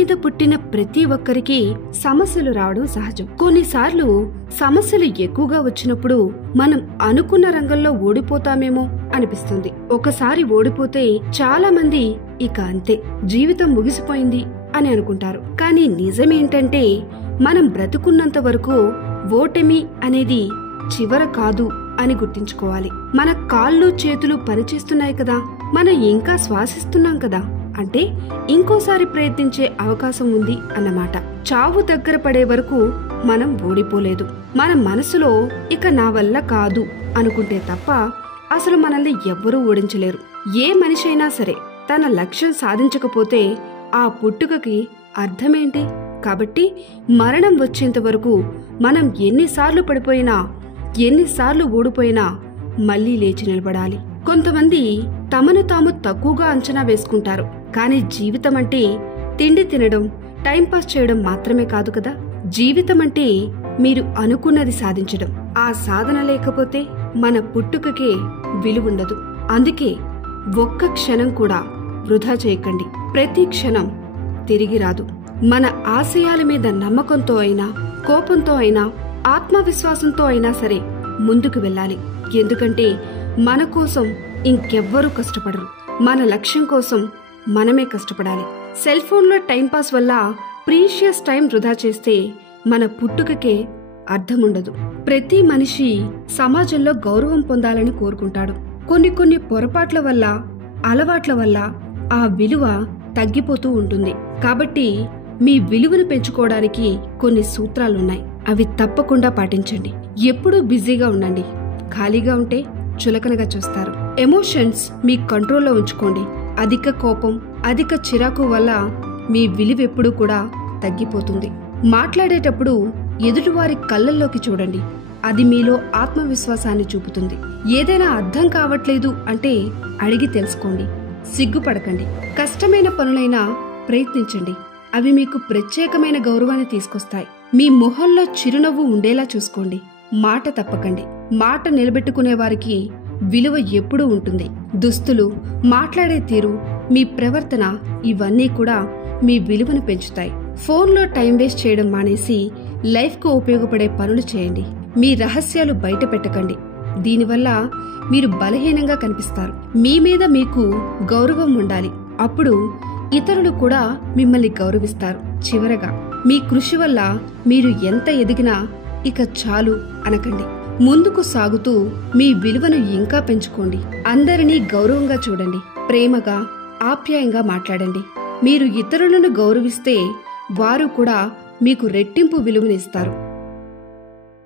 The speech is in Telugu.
మీద పుట్టిన ప్రతి ఒక్కరికి సమస్యలు రావడం సహజం. కొన్నిసార్లు సమస్యలు ఎక్కువగా వచ్చినప్పుడు మనం అనుకున్న రంగంలో ఓడిపోతామేమో అనిపిస్తుంది. ఒకసారి ఓడిపోతే చాలా మంది ఇక అంతే, జీవితం ముగిసిపోయింది అని అనుకుంటారు. కానీ నిజమేంటంటే మనం బ్రతుకున్నంత వరకు ఓటమి అనేది చివర కాదు అని గుర్తించుకోవాలి. మన కాళ్ళు చేతులు పనిచేస్తున్నాయి కదా, మనం ఇంకా శ్వాసిస్తున్నాం కదా, అంటే ఇంకోసారి ప్రయత్నించే అవకాశం ఉంది అన్నమాట. చావు దగ్గర పడే వరకు మనం ఓడిపోలేదు. మన మనసులో ఇక నా వల్ల కాదు అనుకుంటే తప్ప అసలు మనల్ని ఎవ్వరూ ఓడించలేరు. ఏ మనిషి అయినా సరే తన లక్ష్యం సాధించకపోతే ఆ పుట్టుకకి అర్థమేంటి? కాబట్టి మరణం వచ్చేంత వరకు మనం ఎన్నిసార్లు పడిపోయినా, ఎన్నిసార్లు ఓడిపోయినా మళ్లీ లేచి నిలబడాలి. కొంతమంది తమను తాము తక్కువగా అంచనా వేసుకుంటారు. కానీ జీవితం అంటే తిండి తినడం, టైంపాస్ చేయడం మాత్రమే కాదు కదా. జీవితం అంటే మీరు అనుకున్నది సాధించడం. ఆ సాధన లేకపోతే మన పుట్టుకకే విలువుండదు. అందుకే ఒక్క క్షణం కూడా వృధా చేయకండి. ప్రతి క్షణం తిరిగి రాదు. మన ఆశయాల మీద నమ్మకంతో అయినా, కోపంతో అయినా, ఆత్మవిశ్వాసంతో అయినా సరే ముందుకు వెళ్ళాలి. ఎందుకంటే మన కోసం ఇంకెవ్వరూ కష్టపడరు. మన లక్ష్యం కోసం మనమే కష్టపడాలి. సెల్ ఫోన్లో టైంపాస్ వల్ల ప్రీషియస్ టైం వృధా చేస్తే మన పుట్టుకకే అర్థముండదు. ప్రతి మనిషి సమాజంలో గౌరవం పొందాలని కోరుకుంటాడు. కొన్ని పొరపాట్ల వల్ల, అలవాట్ల వల్ల ఆ విలువ తగ్గిపోతూ ఉంటుంది. కాబట్టి మీ విలువను పెంచుకోవడానికి కొన్ని సూత్రాలున్నాయి. అవి తప్పకుండా పాటించండి. ఎప్పుడూ బిజీగా ఉండండి. ఖాళీగా ఉంటే చులకనగా చూస్తారు. ఎమోషన్స్ మీ కంట్రోల్లో ఉంచుకోండి. అధిక కోపం, అధిక చిరాకు వల్ల మీ విలువెప్పుడూ కూడా తగ్గిపోతుంది. మాట్లాడేటప్పుడు ఎదుటివారి కళ్ళల్లోకి చూడండి. అది మీలో ఆత్మవిశ్వాసాన్ని చూపుతుంది. ఏదైనా అర్థం కావట్లేదు అంటే అడిగి తెలుసుకోండి. సిగ్గుపడకండి. కష్టమైన పనులైనా ప్రయత్నించండి. అవి మీకు ప్రత్యేకమైన గౌరవాన్ని తీసుకొస్తాయి. మీ మొహంలో చిరునవ్వు ఉండేలా చూసుకోండి. మాట తప్పకండి. మాట నిలబెట్టుకునే వారికి విలువ ఎప్పుడూ ఉంటుంది. దుస్తులు, మాట్లాడే తీరు, మీ ప్రవర్తన ఇవన్నీ కూడా మీ విలువను పెంచుతాయి. ఫోన్లో టైం వేస్ట్ చేయడం మానేసి లైఫ్కు ఉపయోగపడే పనులు చేయండి. మీ రహస్యాలు బయట పెట్టకండి. దీనివల్ల మీరు బలహీనంగా కనిపిస్తారు. మీ మీద మీకు గౌరవం ఉండాలి. అప్పుడు ఇతరులు కూడా మిమ్మల్ని గౌరవిస్తారు. చివరగా మీ కృషి వల్ల మీరు ఎంత ఎదిగినా ఇక చాలు అనకండి. ముందుకు సాగుతూ మీ విలువను ఇంకా పెంచుకోండి. అందరినీ గౌరవంగా చూడండి. ప్రేమగా, ఆప్యాయంగా మాట్లాడండి. మీరు ఇతరులను గౌరవిస్తే వారు కూడా మీకు రెట్టింపు విలువనిస్తారు.